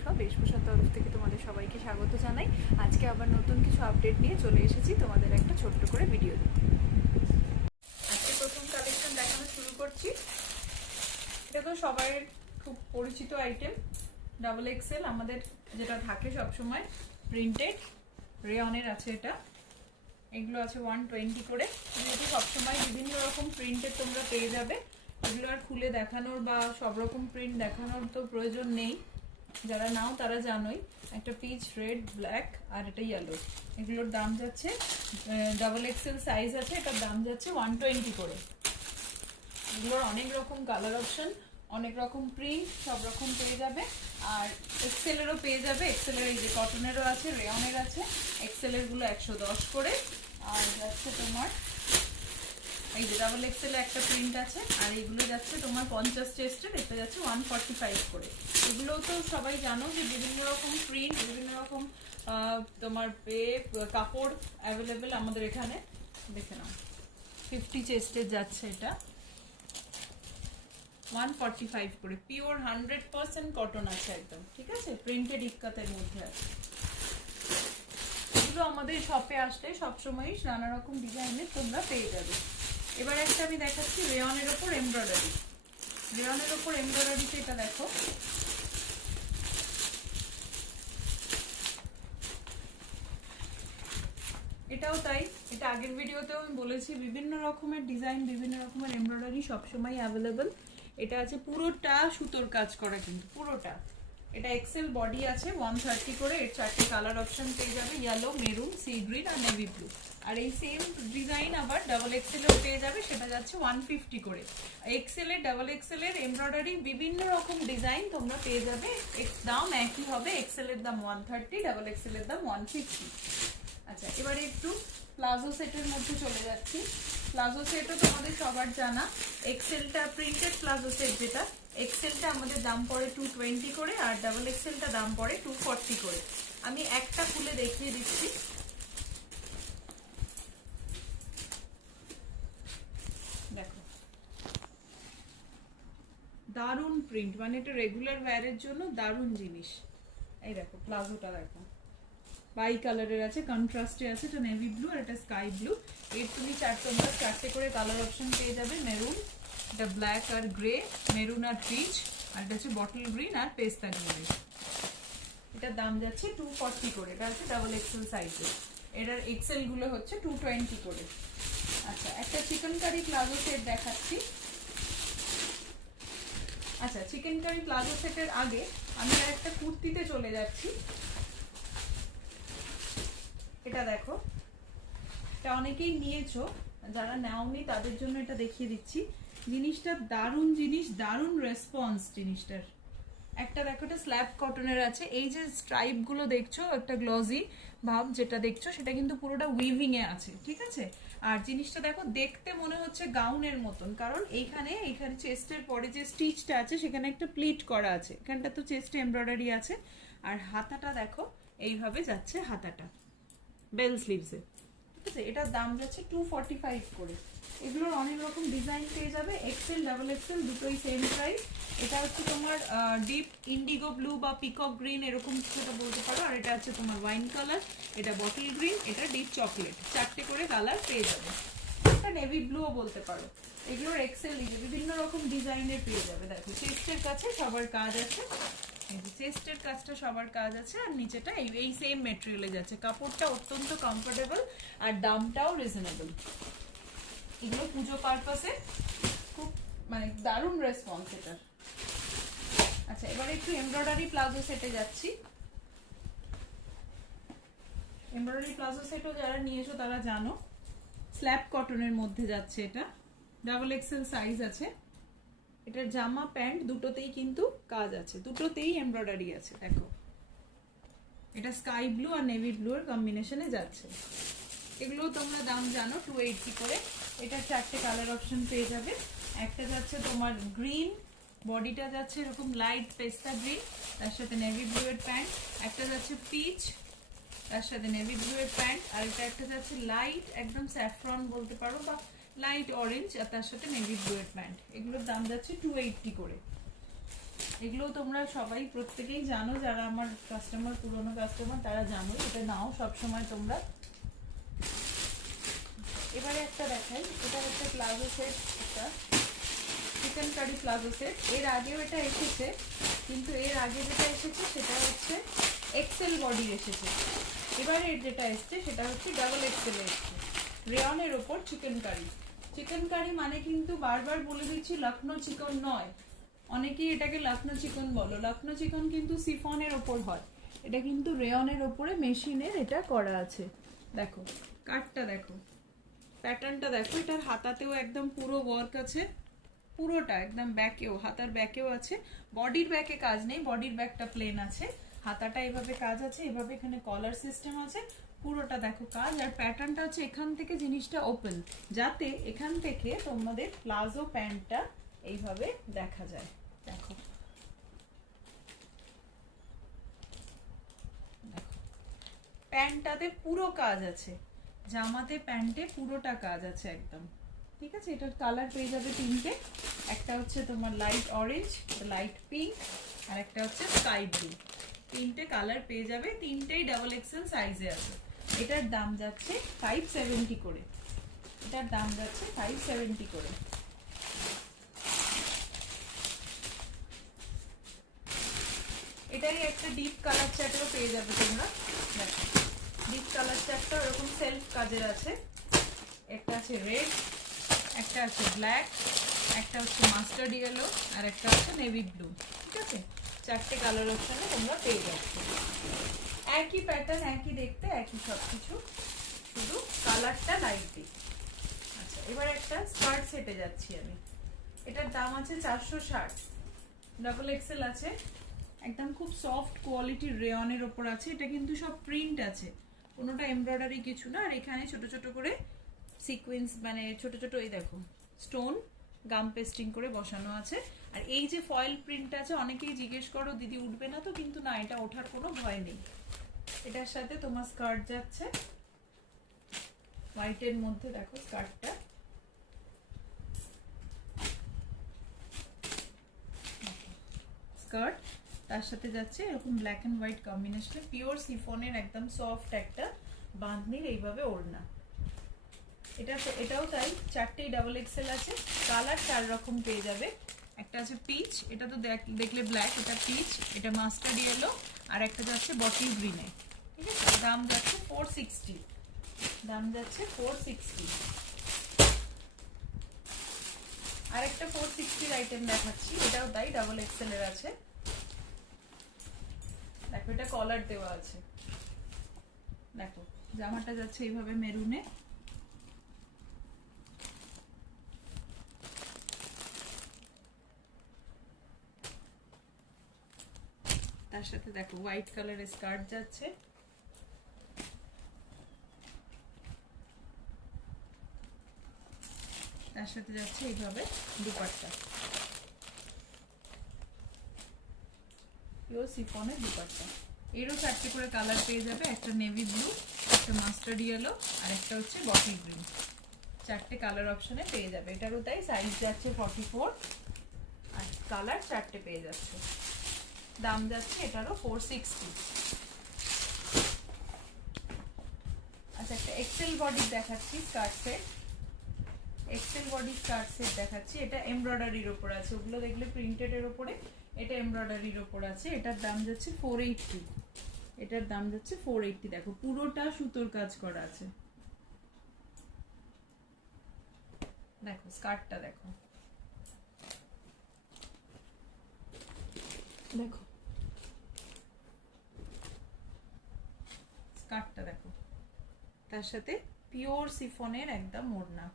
মিঠুয়া বেশভূষার তরফ থেকে তোমাদের সবাইকে স্বাগত জানাই। আজকে আবার নতুন কিছু আপডেট নিয়ে চলে এসেছি তোমাদের একটা ছোট্ট করে ভিডিও দিতে। আজকে প্রথম কালেকশন দেখানো শুরু করছি। এটা তো সবাই খুব পরিচিত আইটেম, ডাবল এক্সেল আমাদের যেটা থাকে সবসময়, প্রিন্টেড রেয়নের আছে এটা। এগুলো আছে 120 করে। যেহেতু সবসময় বিভিন্ন রকম প্রিন্টের তোমরা পেয়ে যাবে, এগুলো আর খুলে দেখানোর বা সব রকম প্রিন্ট দেখানোর তো প্রয়োজন নেই। যারা নাও তারা জানোই, একটা পিচ, রেড, ব্ল্যাক আর এটা ইয়েলো। এগুলোর দাম যাচ্ছে, ডাবল এক্সেল সাইজ আছে, এটার দাম যাচ্ছে 120 করে। এগুলোর অনেক রকম কালার অপশন, অনেক রকম প্রিন্ট, সব রকম পেয়ে যাবে। আর এক্সেলেরও পেয়ে যাবে। এক্সেলের এই যে কটনেরও আছে, রেয়নের আছে। এক্সেলের গুলো 110 করে। আর যাচ্ছে তোমার এই যে ডাবল এক্সেলে একটা প্রিন্ট আছে, আর এইগুলো যাচ্ছে তোমার 50 চেস্টের, এটা যাচ্ছে 145 করে। এগুলো তো সবাই জানো যে বিভিন্ন রকম প্রিন্ট, বিভিন্ন রকম তোমার কাপড় অ্যাভেলেবেল আমাদের এখানে। দেখে নাও, 50 চেস্টের যাচ্ছে এটা 145 করে। পিওর 100% কটন আছে একদম, ঠিক আছে, প্রিন্টেড ইক্কাতের মধ্যে আছে। এগুলো আমাদের শপে আসলে সবসময় নানা রকম ডিজাইনের তোমরা পেয়ে যাবে। এবার একটা আমি দেখাচ্ছি রেয়নের ওপর এমব্রয়ডারি। রেয়নের ওপর এমব্রয়ডারিতে এটা দেখো, এটাও তাই। এটা আগের ভিডিওতেও আমি বলেছি, বিভিন্ন রকমের ডিজাইন, বিভিন্ন রকমের এমব্রয়ডারি সবসময় অ্যাভেলেবেল। এটা আছে পুরোটা সুতোর কাজ করা, কিন্তু পুরোটা। এটা এক্সেল বডি আছে 130 করে। এর 4টে কালার অপশন পেয়ে যাবে, ইয়েলো, মেরুন, সি গ্রিন আর নেভি ব্লু। আর এই সেম ডিজাইন আবার ডাবল এক্সেলেও পেয়ে যাবে, সেটা যাচ্ছে 150 করে। এক্সেলের, ডাবল এক্সেলের এমব্রয়ডারি বিভিন্ন রকম ডিজাইন তোমরা পেয়ে যাবে। দাম একই হবে, এক্সেলের দাম 130, ডাবল এক্সেলের দাম 150। আচ্ছা, এবারে একটু প্লাজো সেটের মধ্যে চলে যাচ্ছি। প্লাজো সেটও তোমাদের সবার জানা। এক্সেলটা প্রিন্টেড প্লাজো সেট, যেটা এক্সেলটা আমাদের দাম পড়ে 220 করে, আর ডাবল এক্সেলটা দাম পড়ে 240 করে। আমি একটা খুলে দেখিয়ে দিচ্ছি। দেখো, দারুন প্রিন্ট, মানে এটা রেগুলার ওয়্যারের জন্য দারুন জিনিস। এই দেখো প্লাজোটা, দেখো বাই কালারের আছে, কন্ট্রাস্টে আছে। এটা নেভি ব্লু আর এটা স্কাই ব্লু। এর তুমি তোমরা 4টে করে কালার অপশন পেয়ে যাবে। মেরুন, এটা ব্ল্যাক আর গ্রে, মেরুন আর পিচ, আর এটা হচ্ছে বটল গ্রিন আর পেস্তা গ্রিন। এটার দাম যাচ্ছে 240 করে। এটা হচ্ছে ডাবল এক্সেল সাইজে। এটার এক্সেল গুলো হচ্ছে 220 করে। আচ্ছা, একটা চিকেন কারি প্লাজো সেট দেখাচ্ছি। আচ্ছা, চিকেন কারি প্লাজো সেটের আগে আমি আর একটা কুর্তিতে চলে যাচ্ছি। এটা দেখো, এটা অনেকেই নিয়েছো, যারা নাওনি তাদের জন্য এটা দেখিয়ে দিচ্ছি। জিনিসটা দারুণ জিনিস, দারুণ রেসপন্স জিনিসটার। একটা দেখো, এটা স্ল্যাব কটনের আছে। এই যে স্ট্রাইপ গুলো দেখছো, একটা গ্লজি ভাব যেটা দেখছো, সেটা কিন্তু পুরোটা উইভিং এ আছে, ঠিক আছে। আর জিনিসটা দেখো, দেখতে মনে হচ্ছে গাউনের মতন, কারণ এইখানে চেস্টের পরে যে স্টিচটা আছে সেখানে একটা প্লিট করা আছে, এখানটা তো চেস্টে এমব্রয়ডারি আছে। আর হাতাটা দেখো, এইভাবে যাচ্ছে হাতাটা বেল স্লিভসে, ঠিক আছে। এটার দাম যাচ্ছে 245 করে। এগুলোর অনেক রকম ডিজাইন পেয়ে যাবে। এক্সেল, ডাবল এক্সেল দুটোই সেম প্রাইস। এটা হচ্ছে তোমার ডিপ ইন্ডিগো ব্লু বা পিকক গ্রিন, এরকম কিছুটা বলতে পারো। আর এটা হচ্ছে তোমার ওয়াইন কালার, এটা বটল গ্রিন, এটা ডিপ চকলেট। 4টে করে কালার পেয়ে যাবে। এটা নেভি ব্লুও বলতে পারো। এগুলোর এক্সেল বিভিন্ন রকম ডিজাইনের পেয়ে যাবে। দেখো, চেস্টের কাছে সবার কাজ আছে, চেস্টের কাজটা সবার কাজ আছে। আর নিচেটা এই সেম মেটেরিয়ালে যাচ্ছে। কাপড়টা অত্যন্ত কমফোর্টেবল আর দামটাও রিজনেবল। এগুলো পুজো পারপাসে খুব মানে দারুণ রেসপন্স এটার। আচ্ছা, এবার একটু এমব্রয়ডারি প্লাজো সেটে যাচ্ছি। এমব্রয়ডারি প্লাজো সেটও যারা নিয়েছো তারা জানো, স্ল্যাব কটনের মধ্যে যাচ্ছে। এটা ডাবল এক্সেল সাইজ আছে। এটার জামা প্যান্ট দুটোতেই কিন্তু কাজ আছে, দুটোতেই এমব্রয়ডারি আছে। দেখো, এটা স্কাই ব্লু আর নেভি ব্লু এর কম্বিনেশনে যাচ্ছে। এগুলো তোমরা দাম জানো, 280 করে। এটা 4টে কালার অপশন পেয়ে যাবে। একটা যাচ্ছে তোমার গ্রিন, বডিটা যাচ্ছে এরকম লাইট পেস্তা গ্রিন, তার সাথে নেভি ব্লু এর প্যান্ট। একটা যাচ্ছে পিচ, তার সাথে নেভি ব্লু এর প্যান্ট। আর এটা একটা যাচ্ছে লাইট একদম স্যাফরন বলতে পারো, বা লাইট অরেঞ্জ, আর তার সাথে নেভি ব্লু এর প্যান্ট। এগুলোর দাম যাচ্ছে 280 করে। এগুলো তোমরা সবাই প্রত্যেকেই জানো, যারা আমার কাস্টমার, পুরনো কাস্টমার তারা জানো, এটা নাও সব সময় তোমরা। এবারে একটা দেখাই, এটা হচ্ছে প্লাজো সেট, একটা চিকেন কারি প্লাজো সেট। এর আগেও এটা এসেছে, কিন্তু এর আগে যেটা এসেছে সেটা হচ্ছে এক্সেল বডির এসেছে। এবারে এর যেটা এসছে সেটা হচ্ছে ডাবল এক্সেল এসছে, রেয়নের ওপর চিকেন কারি। চিকেন কারি মানে কিন্তু বারবার বলে দিচ্ছি লখনৌ চিকেন নয়, অনেকেই এটাকে লখনৌ চিকেন বলো। লখনৌ চিকেন কিন্তু সিফনের ওপর হয়, এটা কিন্তু রেয়নের ওপরে মেশিনের এটা করা আছে। দেখো কাটটা, দেখো প্যাটার্নটা, দেখো এটার হাতাতেও একদম পুরো ওয়ার্ক আছে, পুরোটা একদম ব্যাকেও, হাতার ব্যাকেও আছে। বডির ব্যাকে কাজ নেই, বডির ব্যাকটা প্লেন আছে, হাতাটা এভাবে কাজ আছে, এভাবে এখানে কলার সিস্টেম আছে, পুরোটা দেখো কাজ। আর প্যাটার্নটা হচ্ছে এখান থেকে জিনিসটা ওপেন, যাতে এখান থেকে তোমাদের প্লাজো প্যান্টটা এইভাবে দেখা যায়। দেখো দেখো প্যান্টটাতে পুরো কাজ আছে, জামাতে প্যান্টে পুরোটা কাজ আছে একদম। ঠিক আছে, এটার কালার পেয়ে যাবে তিনটে, একটা হচ্ছে তোমার লাইট অরেঞ্জ, লাইট পিঙ্ক, আর একটা হচ্ছে স্কাই ব্লু। তিনটে কালার পেয়ে যাবে, তিনটেই ডাবল এক্সেল সাইজে আছে। এটার দাম যাচ্ছে 570 করে, এটার দাম যাচ্ছে 570 করে। এটারই একটা ডিপ কালার চার্টও পেয়ে যাবে তোমরা। দেখো ডিপ কালার চার্টটা এরকম সেলফ কাজের আছে, একটা আছে রেড, একটা আছে ব্ল্যাক, একটা হচ্ছে মাস্টার্ড ইয়েলো, আর একটা হচ্ছে নেভি ব্লু। ঠিক আছে, চারটে কালার অপশনে তোমরা পেয়ে যাচ্ছ। একই প্যাটার্ন, একই দেখতে, একই সব কিছু, শুধু কালারটা লাইট দিই। আচ্ছা, এবার একটা স্কার্ট সেটে যাচ্ছি আমি। এটার দাম আছে 460, ডাবল এক্সেল আছে, একদম খুব সফট কোয়ালিটির রেয়নের ওপর আছে। এটা কিন্তু সব প্রিন্ট আছে, কোনোটা এমব্রয়ডারি কিছু না। আর এখানে ছোট ছোট করে সিকোয়েন্স, মানে ছোট ছোট এই দেখো স্টোন গাম পেস্টিং করে বসানো আছে। আর এই যে ফয়েল প্রিন্ট আছে, অনেকেই জিজ্ঞেস করো দিদি উঠবে না তো, কিন্তু না, এটা ওঠার কোনো ভয় নেই। এটার সাথে তোমার স্কার্ট যাচ্ছে হোয়াইটের মধ্যে, দেখো স্কার্টটা, স্কার্ট তার সাথে যাচ্ছে এরকম ব্ল্যাক এন্ড হোয়াইট কম্বিনেশনে পিওর সিফনের একদম সফট একটা বাঁধনির এইভাবে ওড়না। এটাও তাই, চারটেই ডাবল এক্সেল আছে, কালার 4 রকম পেয়ে যাবে। একটা আছে পিচ, এটা তো দেখলে ব্ল্যাক, এটা পিচ, এটা মাস্টার্ড ইয়েলো, আর একটা যাচ্ছে বটল গ্রিনে। ঠিক আছে, দাম যাচ্ছে 460, দাম যাচ্ছে 460। আর একটা 460 আইটেম দেখাচ্ছি, এটাও তাই ডাবল এক্সেল এর আছে। দেখো এটা কলার দেওয়া আছে, দেখো জামাটা যাচ্ছে এইভাবে মেরুনে, তার সাথে দেখো হোয়াইট কালারের স্কার্ট যাচ্ছে, তার সাথে যাচ্ছে এইভাবে দুপাট্টা, পিওর সিফনের দুপাট্টা। এরও 4টে করে কালার পেয়ে যাবে, একটা নেভি ব্লু, একটা মাস্টার্ড ইয়েলো, আর একটা হচ্ছে বটল গ্রিন। 4টে কালার অপশনে পেয়ে যাবে। এটারও তাই, সাইজ যাচ্ছে 44, আর কালার 4টে পেয়ে যাচ্ছে। দাম যাচ্ছে এটারও 460। আচ্ছা, একটা এক্সেল বডি দেখাচ্ছি skirt set, excel body skirt set দেখাচ্ছি। এটা এমব্রয়ডারির ওপর আছে, ওগুলো দেখলে প্রিন্টেড এর ওপরে, এটা এমব্রয়ডারির ওপর আছে। এটার দাম যাচ্ছে 480, এটার দাম যাচ্ছে 480। দেখো পুরোটা সুতোর কাজ করা আছে, দেখো স্কার্টটা দেখো, দেখো স্কার্টটা দেখো, তার সাথে পিওর সিফনের একদম ওড়না,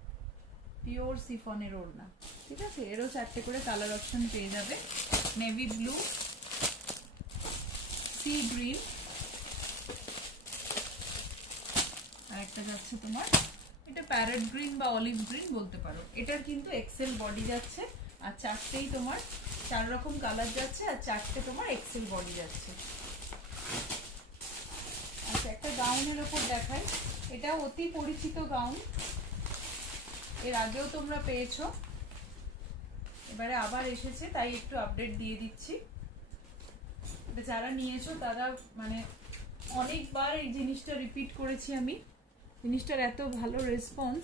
পিওর সিফনের ওড়না। ঠিক আছে, এরও 4টে করে কালার অপশন পেয়ে যাবে, নেভি ব্লু, সি গ্রিন, আর একটা যাচ্ছে তোমার এটা প্যারেট গ্রিন বা অলিভ গ্রিন বলতে পারো। এটার কিন্তু এক্সেল বডি যাচ্ছে, আর 4টেই তোমার 4 রকম কালার যাচ্ছে, আর 4টে তোমার এক্সেল বডি যাচ্ছে। আচ্ছা, একটা গাউনের ওপর দেখাই, এটা অতি পরিচিত গাউন, এর আগেও তোমরা পেয়েছো, এবারে আবার এসেছে তাই একটু আপডেট দিয়ে দিচ্ছি। যারা নিয়েছো তারা মানে অনেকবার এই জিনিসটা রিপিট করেছি আমি, জিনিসটার এত ভালো রেসপন্স।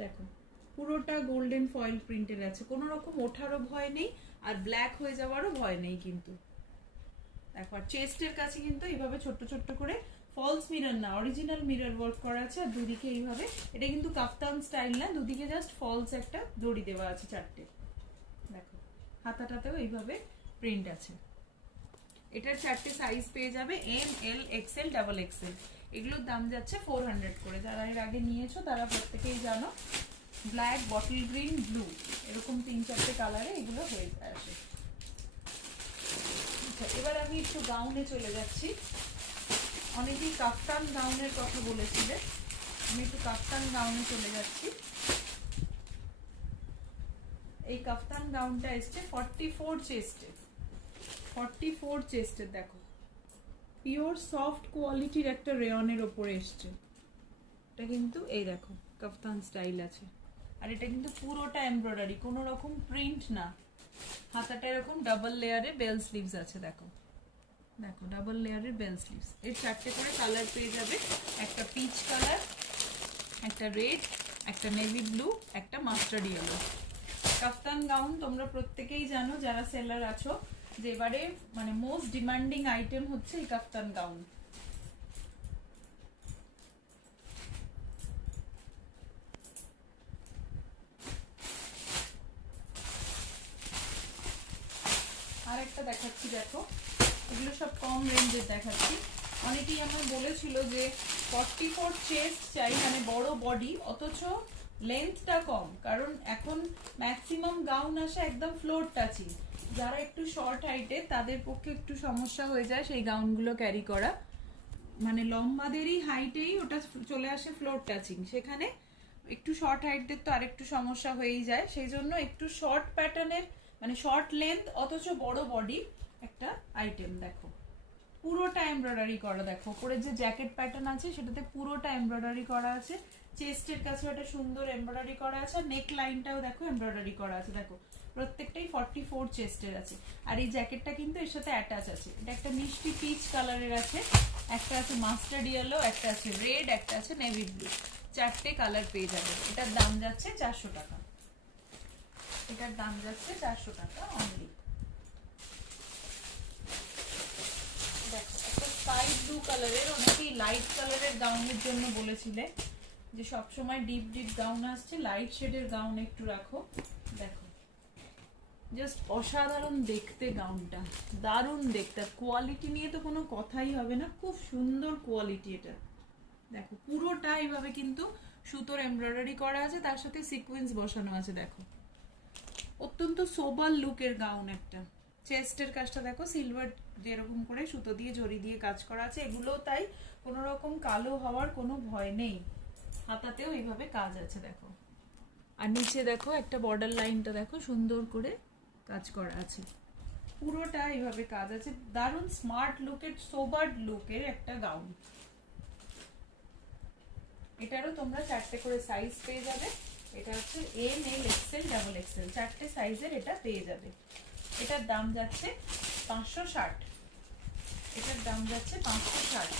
দেখো পুরোটা গোল্ডেন ফয়েল প্রিন্টের আছে, কোনো রকম ওঠারও ভয় নেই আর ব্ল্যাক হয়ে যাওয়ারও ভয় নেই কিন্তু। দেখো আর চেস্টের কাছে কিন্তু এইভাবে ছোট্ট ছোট্ট করে ফলস মিরর না, অরিজিনাল মিরর ওয়ার্ক করা আছে। আর দুদিকে এইভাবে, এটা কিন্তু কাফতান স্টাইল না, দুদিকে জাস্ট ফলস একটা দড়ি দেওয়া আছে 4টে। দেখো হাতাটাতেও এইভাবে প্রিন্ট আছে। এটার 4টে সাইজ পেয়ে যাবে, এম, এল, এক্সেল, ডাবল এক্সেল। এগুলোর দাম যাচ্ছে 400 করে। যারা এর আগে নিয়েছো তারা প্রত্যেকেই জানো। ব্ল্যাক, বটল গ্রিন, ব্লু, এরকম 3-4টে কালারে এগুলো হয়ে আসে। আচ্ছা এবার আমি একটু গাউনে চলে যাচ্ছি। অনেকেই কাফতান গাউনের কথা বলেছিলে, আমি একটু কাফতান গাউনে চলে যাচ্ছি। এই কাফতান গাউনটা এসছে 44 চেস্টে, 44 চেস্টের। দেখো পিওর সফট কোয়ালিটির একটা রেয়নের ওপরে এসছে। এটা কিন্তু এই দেখো কাফতান স্টাইল আছে, আর এটা কিন্তু পুরোটা এমব্রয়ডারি, কোনো রকম প্রিন্ট না। হাতাটা এরকম ডাবল লেয়ারে বেল স্লিভস আছে। দেখো দেখো ডাবল লেয়ারের বেল স্লিভস। এর 4টে করে কালার পেয়ে যাবে, একটা পিচ কালার, একটা রেড, একটা নেভি ব্লু, একটা মাস্টার্ড ইয়েলো। কাফতান গাউন তোমরা প্রত্যেকেই জানো যারা সেলার আছো, যে এবারে মানে মোস্ট ডিমান্ডিং আইটেম হচ্ছে এই কাফতান গাউন। আর একটা দেখাচ্ছি, দেখো এগুলো সব কম রেঞ্জের দেখাচ্ছি। অনেকেই আমার বলেছিল যে 44 চেস্ট চাই, মানে বড় বডি অথচ লেন্থটা কম, কারণ এখন ম্যাক্সিমাম গাউন আসে একদম ফ্লোর টাচিং। যারা একটু শর্ট হাইটে তাদের পক্ষে একটু সমস্যা হয়ে যায় সেই গাউনগুলো ক্যারি করা, মানে লম্বাদেরই হাইটেই ওটা চলে আসে ফ্লোর টাচিং, সেখানে একটু শর্ট হাইটদের তো আরেকটু সমস্যা হয়েই যায়। সেই জন্য একটু শর্ট প্যাটার্নের, মানে শর্ট লেন্থ অথচ বড় বডি একটা আইটেম। দেখো পুরোটা এমব্রয়ডারি করা, দেখো উপরে যে জ্যাকেট প্যাটার্ন আছে সেটাতে পুরোটা এমব্রয়ডারি করা আছে। চেস্টের কাছে একটা সুন্দর এমব্রয়ডারি করা আছে, আর নেক লাইনটাও দেখো এমব্রয়ডারি করা আছে। দেখো প্রত্যেকটাই 44 চেস্টের আছে। আর এই জ্যাকেটটা কিন্তু এর সাথে অ্যাটাচ আছে। এটা একটা মিষ্টি পিচ কালারের আছে, একটা আছে মাস্টার্ড ইয়েলো, একটা আছে রেড, একটা আছে নেভি ব্লু। 4টে কালার পেয়ে যাবে। এটার দাম যাচ্ছে 400 টাকা। এটার দাম যাচ্ছে 400 টাকা অনলি। দেখো একটা স্কাই ব্লু কালারের, অনেকেই লাইট কালারের গাউনের জন্য বলেছিলে যে সবসময় ডিপ ডিপ গাউন আসছে, লাইট শেডের গাউন একটু রাখো। দেখো জাস্ট অসাধারণ দেখতে গাউনটা, দারুণ দেখতে। কোয়ালিটি নিয়ে তো কোনো কথাই হবে না, খুব সুন্দর কোয়ালিটি এটা। দেখো পুরোটা এইভাবে কিন্তু সুতোর এমব্রয়ডারি করা আছে, তার সাথে সিকোয়েন্স বসানো আছে। দেখো অত্যন্ত সোবার লুকের গাউন একটা। চেস্টের কাজটা দেখো সিলভার যেরকম করে সুতো দিয়ে জড়ি দিয়ে কাজ করা আছে, এগুলো তাই কোনো রকম কালো হওয়ার কোনো ভয় নেই। হাতাতেও এইভাবে কাজ আছে দেখো, আর নিচে দেখো একটা বর্ডার লাইনটা দেখো সুন্দর করে কাজ করা আছে। পুরোটা এইভাবে কাজ আছে, দারুণ স্মার্ট লুকের সোবার লুকের একটা গাউন। এটারও তোমরা 4টে করে সাইজ পেয়ে যাবে। এটা হচ্ছে এম, এল, এক্সেল, ডাবল এক্সেল, 4টে সাইজের এটা পেয়ে যাবে। এটার দাম যাচ্ছে 560। এটার দাম যাচ্ছে 560।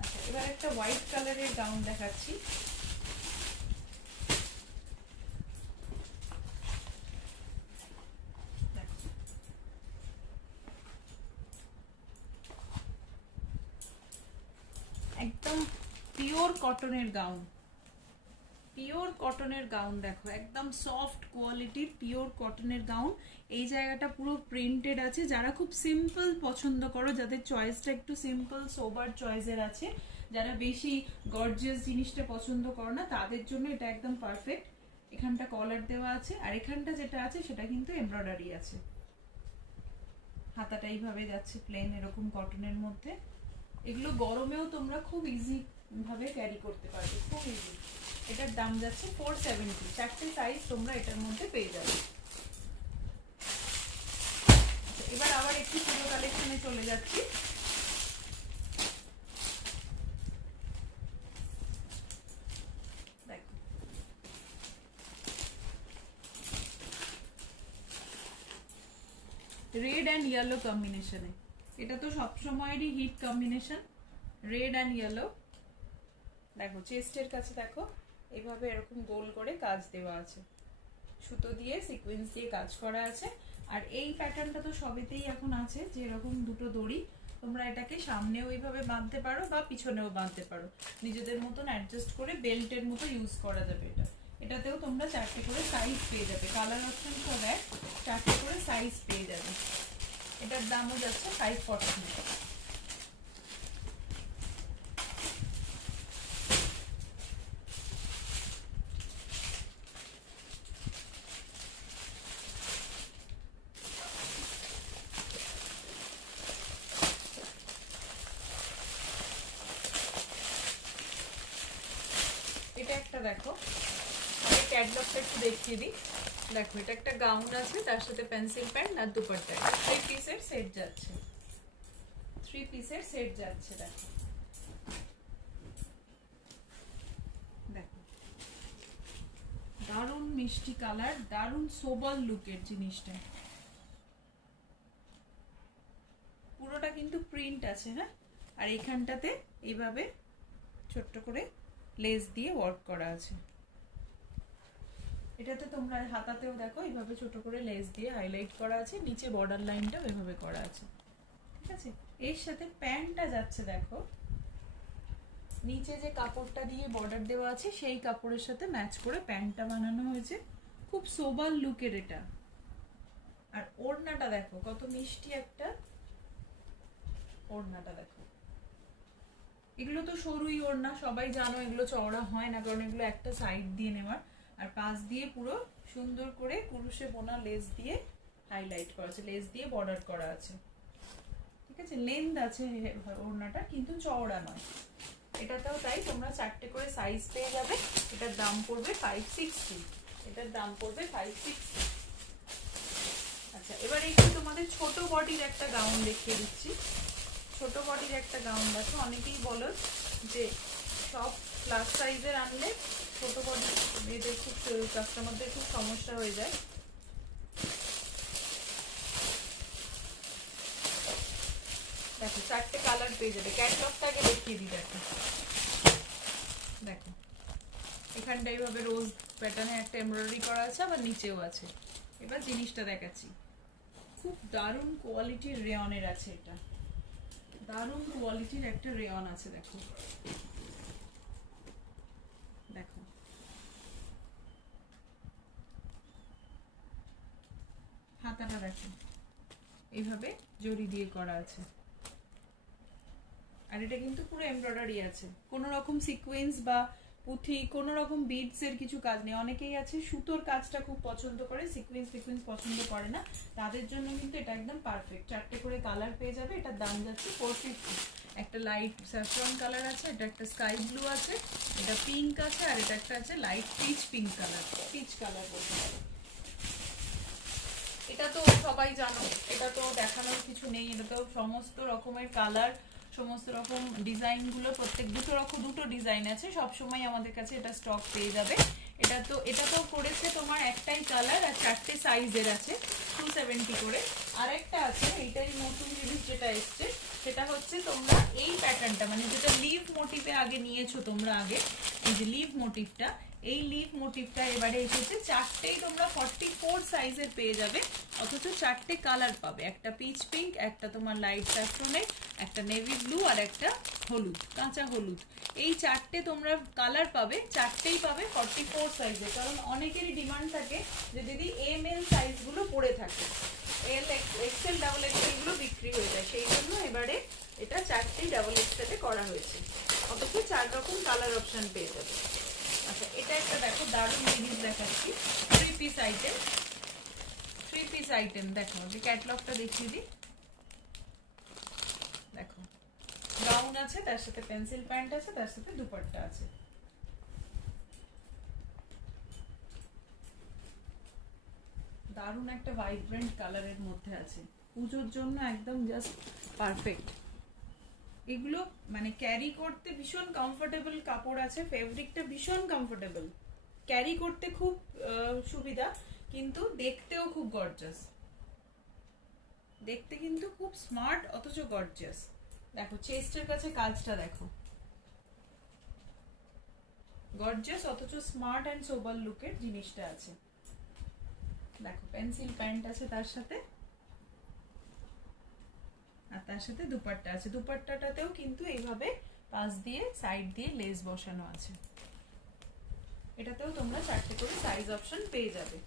আচ্ছা এবার একটা হোয়াইট কালারের গাউন দেখাচ্ছি। একদম পিওর কটনের গাউন, পিওর কটনের গাউন। দেখো একদম সফট কোয়ালিটির পিওর কটনের গাউন। এই জায়গাটা পুরো প্রিন্টেড আছে। যারা খুব সিম্পল পছন্দ করো, যাদের চয়েসটা একটু সিম্পল সোবার চয়েসের আছে, যারা বেশি গর্জিয়াস জিনিসটা পছন্দ করো না, তাদের জন্য এটা একদম পারফেক্ট। এখানটা কলার দেওয়া আছে, আর এখানটা যেটা আছে সেটা কিন্তু এমব্রয়ডারি আছে। হাতাটা এইভাবে যাচ্ছে প্লেন এরকম কটনের মধ্যে। এগুলো গরমেও তোমরা খুব ইজি ভাবে ক্যারি করতে পারবে, খুব ইজি। এটার দাম যাচ্ছে 470। 4টে সাইজ তোমরা এটার মধ্যে পেয়ে যাবে। এবার আবার একটু পুরো কালেকশনে চলে যাচ্ছি। রেড অ্যান্ড ইয়েলো কম্বিনেশনে। এটা তো সবসময়েরই hit combination, red and yellow. দেখো চেস্টের কাছে দেখো এইভাবে এরকম গোল করে কাজ দেওয়া আছে, সুতো দিয়ে সিকোয়েন্স দিয়ে কাজ করা আছে। আর এই প্যাটার্নটা তো সবেতেই এখন আছে, যে এরকম দুটো দড়ি, তোমরা এটাকে সামনেও এইভাবে বাঁধতে পারো বা পিছনেও বাঁধতে পারো, নিজেদের মতন অ্যাডজাস্ট করে বেল্টের মতো ইউজ করা যাবে। এটাতেও তোমরা 4টে করে সাইজ পেয়ে যাবে, কালার অপশন সব এক, 4টে করে সাইজ পেয়ে যাবে। এটার দামও যাচ্ছে 540। এটা একটা দেখো, আমি ক্যাটলগটা একটু দেখিয়ে দিই। দেখো এটা একটা গাউন আছে, তার সাথে পেন্সিল প্যান্ট আর দুপাট্টা, 3 পিসের সেট যাচ্ছে, 3 পিসের সেট যাচ্ছে। দেখো দেখো দারুণ মিষ্টি কালার, দারুণ সোবার লুকের জিনিসটা। পুরোটা কিন্তু প্রিন্ট আছে, হ্যাঁ। আর এইখানটাতে এইভাবে ছোট্ট করে লেস দিয়ে ওয়ার্ক করা আছে। এটাতে তোমরা হাতাতেও দেখো এইভাবে ছোট করে লেস দিয়ে হাইলাইট করা আছে, নিচে বর্ডার লাইনটাও এভাবে করা আছে, ঠিক আছে। এর সাথে প্যান্টটা যাচ্ছে দেখো, নিচে যে কাপড়টা দিয়ে বর্ডার দেওয়া আছে সেই কাপড়ের সাথে ম্যাচ করে প্যান্টটা বানানো হয়েছে, খুব সোবার লুকের এটা। আর ওড়নাটা দেখো কত মিষ্টি একটা ওড়নাটা দেখো। এগুলো তো সরুই ওড়না, সবাই জানো এগুলো চওড়া হয় না, কারণ এগুলো একটা সাইড দিয়ে নেওয়ার। আর পাশ দিয়ে পুরো সুন্দর করে কুরুশে বোনা লেস দিয়ে হাইলাইট করা আছে, লেস দিয়ে বর্ডার করা আছে, ঠিক আছে। লেন্থ আছে ওড়নাটা, কিন্তু চওড়া নয়। এটাতেও তাই, তোমরা 4টে করে সাইজ পেয়ে যাবে। এটার দাম পড়বে 560। এটার দাম পড়বে 560। আচ্ছা, এবার একটু তোমাদের ছোট বডির একটা গাউন দেখিয়ে দিচ্ছি। ছোট বডির একটা গাউন দেখো, অনেকেই বলো যে সব প্লাস সাইজের আনলে ছোট বডি এদের খুব কাস্টমারদের খুব সমস্যা হয়ে যায়। দেখো 4টে কালার পেয়ে যাবে, ক্যাটলগটা আগে দেখিয়ে দিই। দেখো দেখো এখানটা এইভাবে রোজ প্যাটার্নে একটা এমব্রয়ডারি করা আছে, আবার নিচেও আছে। এবার জিনিসটা দেখাচ্ছি, খুব দারুণ কোয়ালিটির রেয়নের আছে এটা, দারুণ কোয়ালিটির একটা রেয়ন আছে। দেখো দেখো হাতাটা দেখো এইভাবে জড়ি দিয়ে করা আছে, আর এটা কিন্তু পুরো এমব্রয়ডারি আছে, কোনো রকম সিকোয়েন্স বা পুঁথি কোনো রকম বিডস এর কিছু কাজ নেই। অনেকেই আছে সুতোর কাজটা খুব পছন্দ করে, সিকোয়েন্স পছন্দ করে না, তাদের জন্য কিন্তু এটা একদম পারফেক্ট। 4টে করে কালার পেয়ে যাবে। এটার দাম যাচ্ছে 450। একটা লাইট স্যাফরন কালার আছে, এটা একটা স্কাই ব্লু আছে, এটা পিঙ্ক আছে, আর এটা একটা আছে light pitch pink colour, peach colour বলতে পারো। এটা তো সবাই জানো, এটা তো দেখানোর কিছু নেই, এটা তো সমস্ত রকমের কালার, সমস্ত রকম ডিজাইন গুলো, প্রত্যেক দুটো ডিজাইন আছে, সব সময় আমাদের কাছে এটা স্টক পেয়ে যাবে। এটা তো করেছে তোমার একটাই কালার, আর 4টে সাইজের আছে, 270 করে। আর একটা আছে, এইটাই নতুন জিনিস যেটা এসছে, সেটা হচ্ছে তোমরা এই প্যাটার্নটা, মানে যেটা লিভ মোটিভে আগে নিয়েছো তোমরা, আগে এই যে লিভ মোটিভটা, এই লিভ মোটিভটা এবারে এসেছে 4টেই তোমরা 44 সাইজের পেয়ে যাবে, অথচ 4টে কালার পাবে, একটা পিচ পিঙ্ক, একটা তোমার লাইট স্যাফরনের, একটা নেভি ব্লু, আর একটা হলুদ, কাঁচা হলুদ। এই 4টে তোমরা কালার পাবে, 4টেই পাবে 44 সাইজে। কারণ অনেকেরই ডিমান্ড থাকে যে দিদি এমএল সাইজগুলো পড়ে থাকে, এল এক্সেল ডাবল এক্সেল গুলো বিক্রি হয়ে যায়, সেই জন্য এবারে এটা 4টেই ডাবল এক্সেলে করা হয়েছে, অথচ 4 রকম কালার অপশন পেয়ে যাবে। আচ্ছা, এটা একটা দেখো দারুণ জিনিস দেখাচ্ছি, 3 পিস আইটেম। 3 পিস আইটেম দেখো, যে ক্যাটালগটা দেখিয়ে দিই। দেখো গাউন আছে, তার সাথে পেন্সিল প্যান্ট আছে, তার সাথে দুপাট্টা আছে। দারুণ একটা ভাইব্রেন্ট কালারের মধ্যে আছে, পুজোর জন্য একদম জাস্ট পারফেক্ট। এগুলো মানে ক্যারি করতে ভীষণ কমফোর্টেবল কাপড় আছে, ফেব্রিকটা ভীষণ কমফোর্টেবল, ক্যারি করতে খুব সুবিধা, কিন্তু দেখতেও খুব গর্জাস। দেখতে কিন্তু খুব স্মার্ট অথচ গর্জিয়াস। দেখো চেস্টের কাছে কাজটা দেখো, গর্জিয়াস অথচ স্মার্ট অ্যান্ড সোবার লুকের জিনিসটা আছে। দেখো পেন্সিল প্যান্ট আছে তার সাথে, আর তার সাথে দুপাট্টা আছে। দুপাট্টাটাতেও কিন্তু এইভাবে পাশ দিয়ে সাইড দিয়ে লেস বসানো আছে। এটাতেও তোমরা 4টে করে সাইজ অপশন পেয়ে যাবে,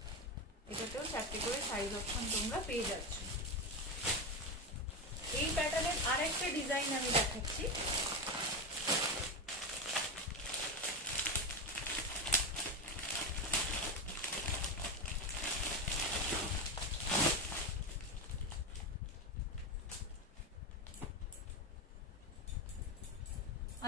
এটাতেও 4টে করে সাইজ অপশন তোমরা পেয়ে যাচ্ছ। এই প্যাটার্নের আরেকটা ডিজাইন আমি দেখাচ্ছি।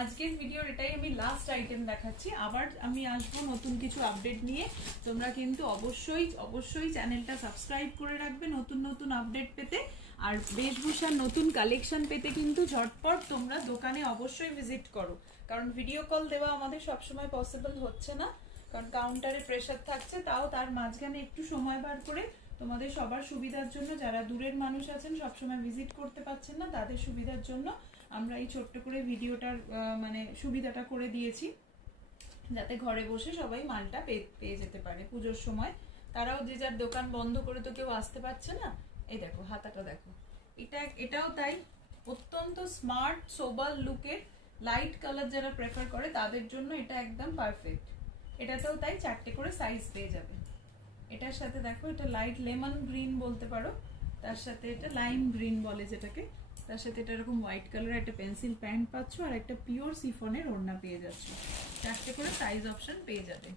আজকের ভিডিওর এটাই আমি লাস্ট আইটেম দেখাচ্ছি। আবার আমি আসবো নতুন কিছু আপডেট নিয়ে। তোমরা কিন্তু অবশ্যই অবশ্যই চ্যানেলটা সাবস্ক্রাইব করে রাখবে নতুন নতুন আপডেট পেতে। আর বেশভূষার নতুন কালেকশন পেতে কিন্তু ঝটপট তোমরা দোকানে অবশ্যই ভিজিট করো, কারণ ভিডিও কল দেওয়া আমাদের সবসময় পসিবল হচ্ছে না, কারণ কাউন্টারে প্রেশার থাকছে। তাও তার মাঝখানে একটু সময় বার করে তোমাদের সবার সুবিধার জন্য, যারা দূরের মানুষ আছেন সবসময় ভিজিট করতে পারছেন না, তাদের সুবিধার জন্য আমরা এই ছোট্ট করে ভিডিওটার মানে সুবিধাটা করে দিয়েছি, যাতে ঘরে বসে সবাই মালটা পেয়ে যেতে পারে পুজোর সময়। তারাও যে যার দোকান বন্ধ করে তো কেউ আসতে পারছে না। এই দেখো হাতাটা দেখো, এটাও তাই, অত্যন্ত স্মার্ট সোবার লুকের, লাইট কালার যারা প্রেফার করে তাদের জন্য এটা একদম পারফেক্ট। এটাতেও তাই 4টে করে সাইজ পেয়ে যাবে। এটার সাথে দেখো, এটা লাইট লেমন গ্রিন বলতে পারো, তার সাথে এটা লাইম গ্রিন বলে যেটাকে, তার সাথে এটা এরকম হোয়াইট কালার একটা পেন্সিল প্যান্ট পাচ্ছ, আর একটা পিওর সিফনের ওড়না পেয়ে যাচ্ছ। 4টে করে সাইজ অপশন পেয়ে যাবে।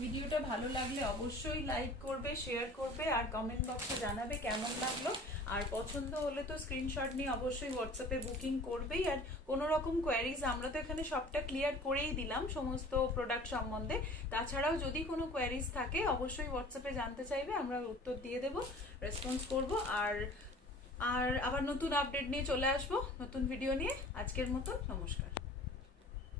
ভিডিওটা ভালো লাগলে অবশ্যই লাইক করবে, শেয়ার করবে, আর কমেন্ট বক্সে জানাবে কেমন লাগলো। আর পছন্দ হলে তো স্ক্রিনশট নিয়ে অবশ্যই হোয়াটসঅ্যাপে বুকিং করবেই। আর কোনো রকম কোয়ারিজ আমরা তো এখানে সবটা ক্লিয়ার করেই দিলাম সমস্ত প্রোডাক্ট সম্বন্ধে। তাছাড়াও যদি কোনো কোয়ারিজ থাকে অবশ্যই হোয়াটসঅ্যাপে জানতে চাইবে, আমরা উত্তর দিয়ে দেবো, রেসপন্স করব। আর আবার নতুন আপডেট নিয়ে চলে আসবো, নতুন ভিডিও নিয়ে। আজকের মতো নমস্কার।